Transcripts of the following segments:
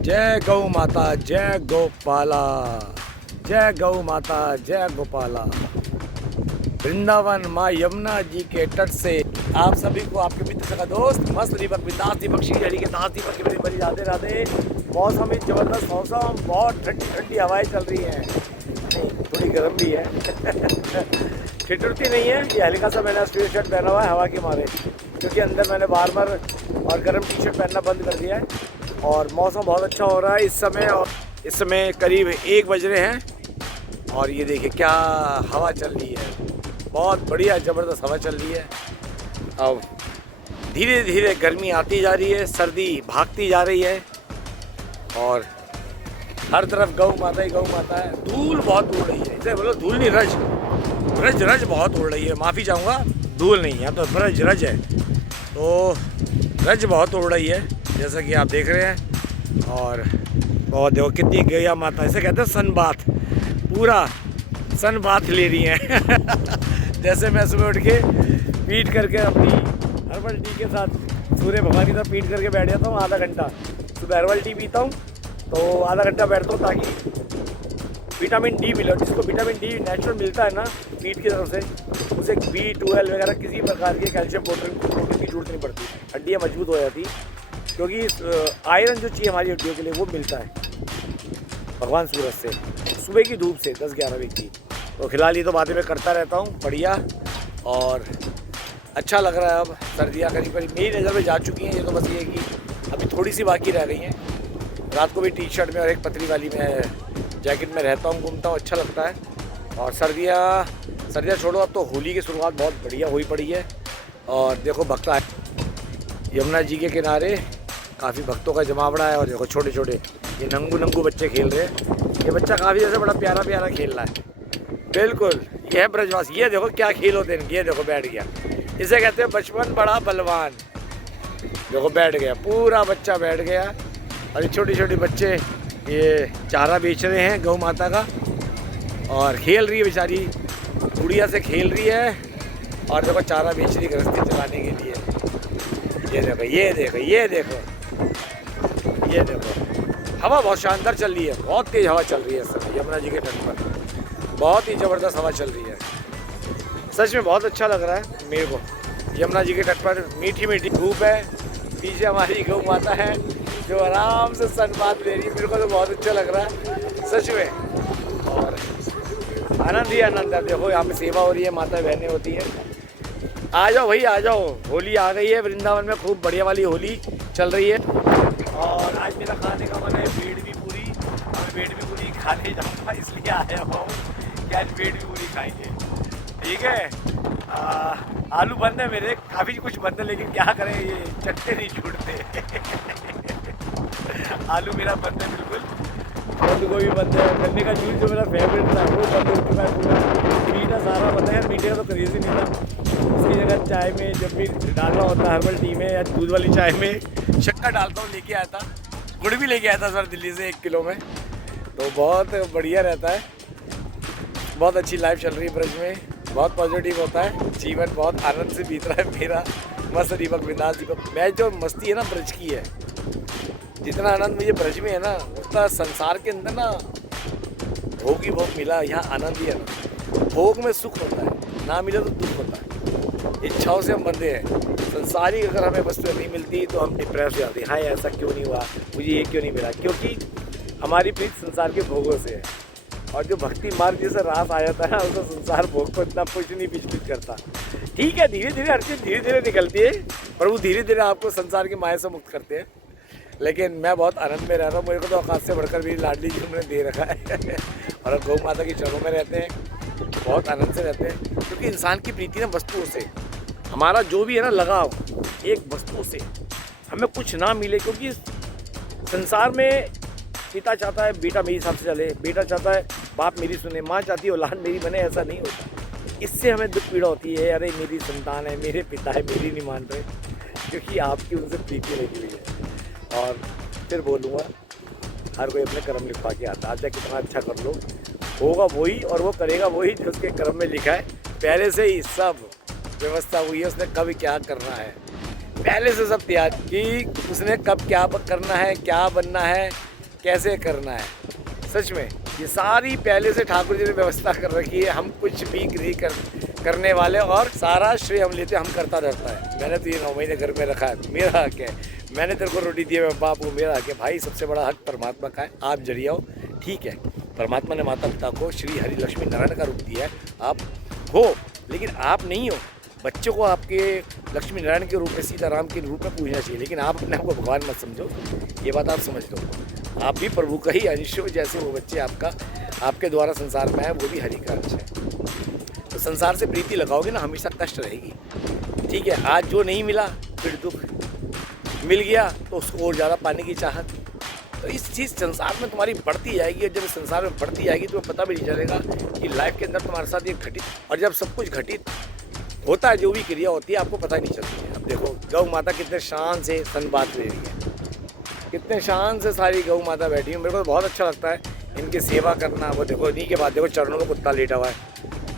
जय गौ माता, जय गोपाला, जय गौ माता, जय गोपाला। वृंदावन माँ यमुना जी के तट से आप सभी को आपके मित्र का दोस्त मस्त दीपक बिंदास दीपक श्री हरि के दास दीपक की बड़ी बड़ी राधे राधे। मौसम ही जबरदस्त मौसम, बहुत ठंडी ठंडी हवाएं चल रही हैं, नहीं थोड़ी गर्म भी है ठिठुरती नहीं है। ये हल्का सा मैंने स्वेट शर्ट पहना हुआ है हवा के मारे, क्योंकि अंदर मैंने बार और गर्म टी शर्ट पहनना बंद कर दिया है। और मौसम बहुत अच्छा हो रहा है इस समय, और इस समय करीब 1 बज रहे हैं और ये देखिए क्या हवा चल रही है, बहुत बढ़िया ज़बरदस्त हवा चल रही है। अब धीरे धीरे गर्मी आती जा रही है, सर्दी भागती जा रही है और हर तरफ गौ माता ही गौ माता है। धूल बहुत उड़ रही है, इसे बोलो धूल नहीं रज रज रज बहुत उड़ रही है, माफ़ी चाहूँगा, धूल नहीं है तो रज रज है, तो रज बहुत उड़ रही है जैसा कि आप देख रहे हैं। और बहुत देखो कितनी गैया माता, इसे कहते हैं सन बाथ, पूरा सन बाथ ले रही हैं जैसे मैं सुबह उठ के पीट करके अपनी हर्बल टी के साथ सूर्य भगवान की तरफ पीट करके बैठ जाता हूँ आधा घंटा। सुबह हर्बल टी पीता हूँ तो आधा घंटा बैठता हूँ ताकि विटामिन डी मिले। जिसको विटामिन डी नेचुरल मिलता है ना पीट की तरफ से, उसे B12 वगैरह किसी प्रकार के कैल्शियम प्रोटीन की जरूरत नहीं पड़ती, हड्डियाँ मजबूत हो जाती, क्योंकि आयरन जो चाहिए हमारी हड्डियों के लिए वो मिलता है भगवान सूरज से, सुबह की धूप से 10-11 बजे की। तो फिलहाल ये तो बातें मैं करता रहता हूँ, बढ़िया और अच्छा लग रहा है। अब सर्दियाँ करीब करीब मेरी नज़र में जा चुकी हैं, ये तो बस ये कि अभी थोड़ी सी बाकी रह गई हैं। रात को भी टी शर्ट में और एक पतली वाली में जैकेट में रहता हूँ, घूमता हूँ, अच्छा लगता है। और सर्दियाँ छोड़ो, अब तो होली की शुरुआत बहुत बढ़िया हुई पड़ी है। और देखो भक्त आए यमुना जी के किनारे, काफ़ी भक्तों का जमावड़ा है। और देखो छोटे छोटे ये नंगू बच्चे खेल रहे हैं। ये बच्चा काफ़ी जैसे बड़ा प्यारा प्यारा खेल रहा है, बिल्कुल यह है ब्रजवासी। ये देखो क्या खेल होते हैं, ये देखो बैठ गया, इसे कहते हैं बचपन बड़ा बलवान। देखो बैठ गया, पूरा बच्चा बैठ गया। और ये छोटे छोटे बच्चे ये चारा बेच रहे हैं गौ माता का, और खेल रही है बेचारी, गुड़िया से खेल रही है। और देखो चारा बेच रही गृहस्थी चलाने के लिए। ये देखो ये देखो ये देखो ये देखो, हवा बहुत शानदार चल रही है, बहुत तेज़ हवा चल रही है इस समय यमुना जी के तट पर, बहुत ही ज़बरदस्त हवा चल रही है। सच में बहुत अच्छा लग रहा है मेरे को। यमुना जी के तट पर मीठी मीठी धूप है, पीछे हमारी गौ माता है जो आराम से सनबात ले रही है। मेरे को तो बहुत अच्छा लग रहा है सच में, और आनंद ही आनंद है। देखो यहाँ पे सेवा हो रही है, माता बहनें होती हैं। आ जाओ भाई आ जाओ, होली आ गई है वृंदावन में, खूब बढ़िया वाली होली चल रही है। और आज मेरा खाने का मन है पेट भी पूरी, और पेट भी पूरी खाने जाऊँगा, इसलिए आया हूँ कि आज पेट भी पूरी खाएंगे, ठीक है। आलू बंद है मेरे, काफ़ी कुछ बंद है, लेकिन क्या करें ये चट्टे नहीं छूटते आलू मेरा बंद है बिल्कुल, बंद गोभी बंद है, गन्ने का जूस जो मेरा फेवरेट था वो बंद हो चुका है पूरा, मीठा सारा बंद है। मीठे का तो क्रेज़ ही नहीं था, उसकी जगह चाय में जब भी डालना होता है हर्बल टी में या दूध वाली चाय में शक्कर डालता हूँ, लेके आया था, गुड़ भी लेके आया था सर दिल्ली से 1 किलो में, तो बहुत बढ़िया रहता है। बहुत अच्छी लाइफ चल रही है ब्रज में, बहुत पॉजिटिव होता है जीवन, बहुत आनंद से बीत रहा है मेरा। मस्त दीपक बिंदास दीपक। मैं जो मस्ती है ना ब्रज की है, जितना आनंद मुझे ब्रज में है ना, उतना संसार के अंदर ना भोग ही भोग मिला, यहाँ आनंद ही आनंद। भोग में सुख होता है, ना मिले तो दुख होता है। इच्छाओं से हम बंधे हैं, संसारी अगर हमें वस्तुएं नहीं मिलती तो हम डिप्रेस हो जाते हैं, हाय ऐसा क्यों नहीं हुआ, मुझे ये क्यों नहीं मिला, क्योंकि हमारी प्रीत संसार के भोगों से है। और जो भक्ति मार्ग जैसे रास आ जाता है ना, उसका संसार भोग को इतना कुछ नहीं विचलित करता। ठीक है, धीरे धीरे हर चीज़ धीरे धीरे निकलती है, प्रभु धीरे धीरे आपको संसार की माया से मुक्त करते हैं। लेकिन मैं बहुत आनंद में रह रहा हूँ, मेरे को तो औकात से बढ़कर मेरी लाडली जी उन्होंने दे रखा है और गौ माता की चरणों में रहते हैं, बहुत आनंद से रहते हैं। क्योंकि इंसान की प्रीति ना वस्तुओं से, हमारा जो भी है ना लगाव एक वस्तुओं से, हमें कुछ ना मिले, क्योंकि संसार में पिता चाहता है बेटा मेरे हिसाब से चले, बेटा चाहता है बाप मेरी सुने, माँ चाहती है औलाद मेरी बने, ऐसा नहीं होता। इससे हमें दुख पीड़ा होती है, अरे मेरी संतान है, मेरे पिता है, मेरी नहीं मान रहे, क्योंकि आपकी उनसे प्रीति लगी हुई है। और फिर बोलूँगा हर कोई अपने कर्म लिखवा के आता है, चाहे कितना अच्छा कर लो, होगा वही और वो करेगा वही जो उसके कर्म में लिखा है। पहले से ही सब व्यवस्था हुई है, उसने कभी क्या करना है, पहले से सब तैयार कि उसने कब क्या करना है, क्या बनना है, कैसे करना है। सच में ये सारी पहले से ठाकुर जी ने व्यवस्था कर रखी है, हम कुछ भी नहीं करने वाले और सारा श्रेय हम लेते, हम करता रहता है। मैंने तो ये 9 महीने घर में रखा है, मेरा हक है, मैंने तेरे को रोटी दी है, मैं बाप हूँ, मेरा हक है। भाई सबसे बड़ा हक परमात्मा का है, आप जरिया हो, ठीक है। परमात्मा ने माता पिता को श्री हरि लक्ष्मी नारायण का रूप दिया है, आप हो, लेकिन आप नहीं हो। बच्चों को आपके लक्ष्मी नारायण के रूप में, सीताराम के रूप में पूजना चाहिए, लेकिन आप अपने आप को भगवान मत समझो, ये बात आप समझ लो। आप भी प्रभु का ही अंश हो, जैसे वो बच्चे आपके द्वारा संसार में है, वो भी हरि का अंश है। तो संसार से प्रीति लगाओगे ना, हमेशा कष्ट रहेगी, ठीक है। आज जो नहीं मिला फिर दुख, मिल गया तो उसको और ज़्यादा पाने की चाहत। तो इस चीज़ संसार में तुम्हारी बढ़ती जाएगी, और जब इस संसार में बढ़ती जाएगी तो पता भी नहीं चलेगा कि लाइफ के अंदर तुम्हारे साथ ये घटित, और जब सब कुछ घटित होता है, जो भी क्रिया होती है, आपको पता ही नहीं चलती है। अब देखो गौ माता कितने शान से स्तनपान ले रही है, कितने शान से सारी गौ माता बैठी है। मेरे को तो बहुत अच्छा लगता है इनकी सेवा करना। वो देखो इन्हीं के बाद देखो चरणों में कुत्ता लेटा हुआ है।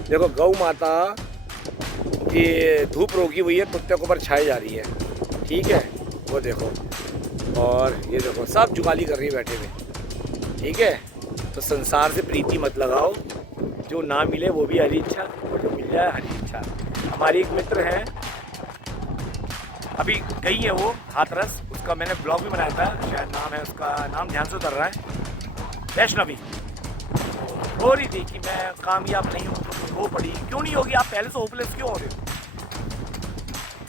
देखो गौ माता की धूप रोकी हुई है, कुत्ते के ऊपर छाई जा रही है, ठीक है। वो देखो, और ये देखो सब जुगाली कर रही है बैठे हुए, ठीक है। तो संसार से प्रीति मत लगाओ, जो ना मिले वो भी हरी इच्छा, और जो मिल जाए हरी इच्छा। हमारी एक मित्र हैं, अभी गई है वो हाथरस, उसका मैंने ब्लॉग भी बनाया था, शायद नाम है उसका, नाम ध्यान से उतर रहा है, वैष्णवी। हो रही थी कि मैं कामयाब नहीं हूँ, तो वो पड़ी। क्यों नहीं होगी? आप पहले से होपलेस क्यों हो रहे हो?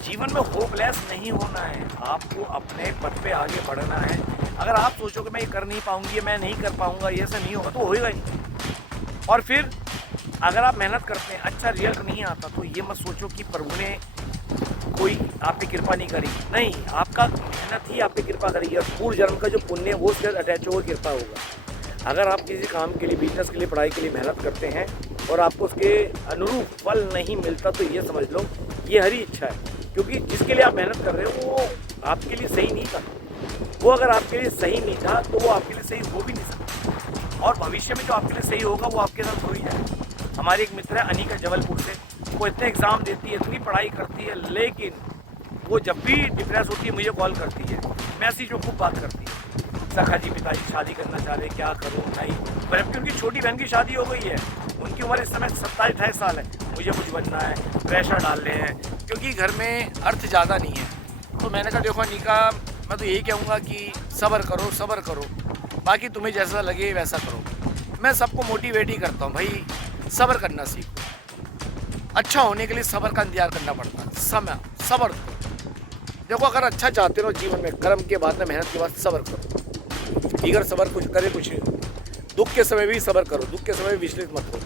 जीवन में होपलेस नहीं होना है, आपको अपने पथ पे आगे बढ़ना है। अगर आप सोचोगे मैं ये कर नहीं पाऊंगी, मैं नहीं कर पाऊंगा, ये सब नहीं होगा, तो होएगा ही नहीं। और फिर अगर आप मेहनत करते हैं, अच्छा रिजल्ट नहीं आता, तो ये मत सोचो कि प्रभु ने कोई आप पे कृपा नहीं करी। नहीं, आपका मेहनत ही आप पे कृपा करेगी, और पूर्व जन्म का जो पुण्य है वो उसके साथ अटैच होगा, कृपा होगा। अगर आप किसी काम के लिए, बिजनेस के लिए, पढ़ाई के लिए मेहनत करते हैं और आपको उसके अनुरूप फल नहीं मिलता, तो ये समझ लो ये हरी इच्छा है, क्योंकि जिसके लिए आप मेहनत कर रहे हो वो आपके लिए सही नहीं था। वो अगर आपके लिए सही नहीं था तो वो आपके लिए सही हो भी नहीं सकता, और भविष्य में जो आपके लिए सही होगा वो आपके साथ हो ही जाएगा। हमारी एक मित्र है अनिका जबलपुर से, वो इतने एग्ज़ाम देती है, इतनी पढ़ाई करती है, लेकिन वो जब भी डिप्रेस होती है मुझे कॉल करती है, मैसेज में खूब बात करती है, सखा जी पिताजी शादी करना चाह रहे, क्या करूँ नहीं। जबकि उनकी छोटी बहन की शादी हो गई है, उनकी उम्र इस समय 27-28 साल है। मुझे कुछ बनना है, प्रेशर डाल रहे हैं, क्योंकि घर में अर्थ ज़्यादा नहीं है। तो मैंने कहा देखो अनिका, मैं तो यही कहूँगा कि सब्र करो, सब्र करो, बाकी तुम्हें जैसा लगे वैसा करो। मैं सबको मोटिवेट ही करता हूँ, भाई सब्र करना सीखो। अच्छा होने के लिए सब्र का इंतजार करना पड़ता है, समय सब्र। देखो अगर अच्छा चाहते हो जीवन में, कर्म के बाद में, मेहनत के बाद सब्र करो। अगर सब्र कुछ करे कुछ नहीं, दुख के समय भी सब्र करो, दुख के समय भी विचलित मत हो।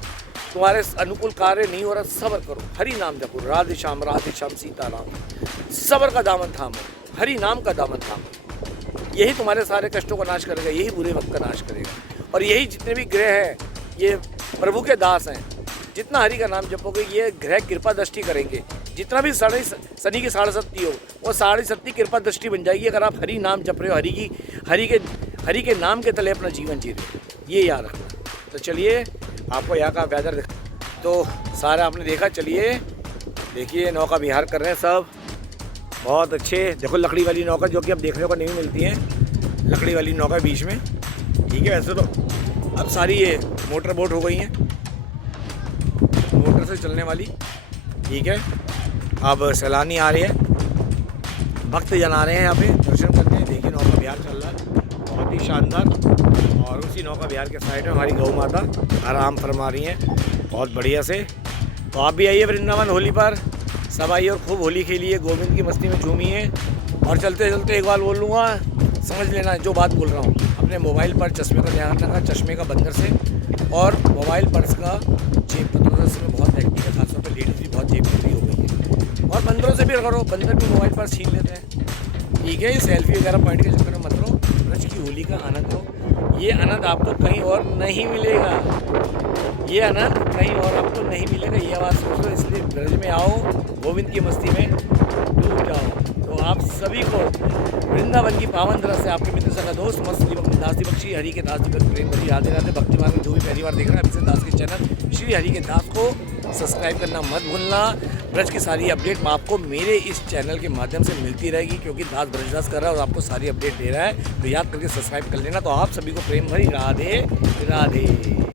तुम्हारे अनुकूल कार्य नहीं हो रहा, सब्र करो, हरि नाम जपो, राधे श्याम सीताराम। सब्र का दामन थामो, हरि नाम का दामन थामो, यही तुम्हारे सारे कष्टों को नाश करेगा, यही बुरे वक्त का नाश करेगा। और यही जितने भी ग्रह हैं ये प्रभु के दास हैं, जितना हरि का नाम जपोगे ये ग्रह कृपा दृष्टि करेंगे। जितना भी शनि की 7.5 हो, वो 7.5 कृपा दृष्टि बन जाएगी, अगर आप हरि नाम जप रहे हो, हरि के नाम के तले अपना जीवन जी रहे हो, ये याद रखना। तो चलिए आपको यहाँ का वेदर तो सारा आपने देखा। चलिए देखिए नौका विहार कर रहे हैं सब, बहुत अच्छे। देखो लकड़ी वाली नौका जो कि अब देखने को नहीं मिलती है, लकड़ी वाली नौका बीच में, ठीक है। वैसे तो अब सारी ये मोटर बोट हो गई हैं, मोटर से चलने वाली, ठीक है। अब सैलानी आ रहे हैं, भक्त जन आ रहे हैं यहाँ पे दर्शन करते हैं। देखिए नौका विहार चल रहा है, बहुत ही शानदार। और उसी नौका विहार के साइड में हमारी गौ माता आराम फरमा रही हैं बहुत बढ़िया से। तो आप भी आइए वृंदावन होली पर, सब आइए और खूब होली खेलिए, गोविंद की मस्ती में झूमिए। और चलते चलते एक बार बोल लूँगा, समझ लेना जो बात बोल रहा हूँ। अपने मोबाइल पर चश्मे का ध्यान रखना, चश्मे का बंदर से, और मोबाइल पर्स का जेब पत्रों से बहुत एक्टिव है, खासतौर पर लेडीज़ भी बहुत जेब फ्री हो गई है। और बंदरों से भी करो, बंदर भी मोबाइल पर छीन लेते हैं, ठीक है। सेल्फी वगैरह पॉइंट के चक्कर में मत लो, ब्रज की होली का आनंद लो। ये आनंद आपको कहीं और नहीं मिलेगा, ये आनंद कहीं और आपको नहीं मिलेगा, ये आवाज़ सोच लो। इसलिए ब्रज में आओ, गोविंद की मस्ती में डूब जाओ। तो आप सभी को वृंदावन की पावन तरह से आपके मित्र सका दोस्त मस्त दास बख्शी हरि के दास दीपक प्रेम भरी राधे राधे। भक्ति मार्ग जो भी पहली बार देख रहे हैं अभिषेक दास के चैनल श्री हरि के दास को सब्सक्राइब करना मत भूलना। ब्रज की सारी अपडेट आपको मेरे इस चैनल के माध्यम से मिलती रहेगी, क्योंकि दास ब्रजदास कर रहा है और आपको सारी अपडेट दे रहा है। तो याद करके सब्सक्राइब कर लेना। तो आप सभी को प्रेम भरी राधे राधे।